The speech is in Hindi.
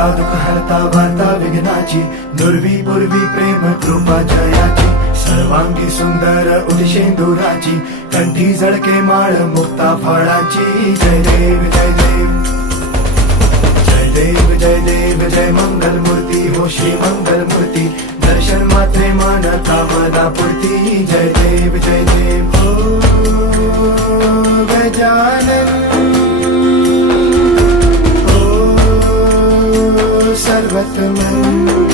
हरता दुःख हरता वार्ता विघ्नाची, दुर्वी पूर्वी प्रेम कृपा जयाची, सर्वांगी सुंदर उदिशेंदुराची, कंठी झळके माळ मुक्ता फळाची. जय देव जय देव जय देव जय देव जय मंगल मूर्ती हो श्री मंगल मूर्ती, दर्शन मात्रे मन कामना पूर्ती. जय देव जय देव हो गजानन हो सर्वतमन.